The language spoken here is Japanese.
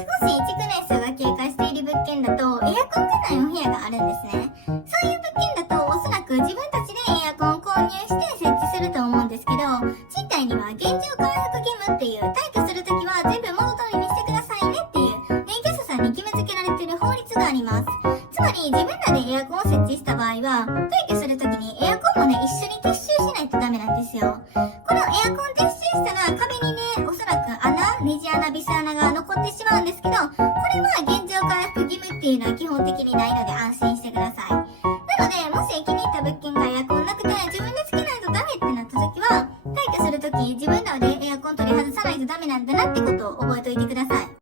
少し築年数が経過している物件だとエアコンがないお部屋があるんですね。そういう物件だとおそらく自分たちでエアコンを購入して設置すると思うんですけど、賃貸には現状回復義務っていう退去するときは全部元通りにしてくださいねっていう入居者さんに決めつけられている法律があります。つまり自分らでエアコンを設置した場合は退去するときにエアコンもね一緒に撤収しないとダメなんですよ。このエアコン撤収したら壁にねおそらくネジ穴ビス穴が残ってしまうんですけど、これは現状回復義務っていうのは基本的にないので安心してください。なのでもし気に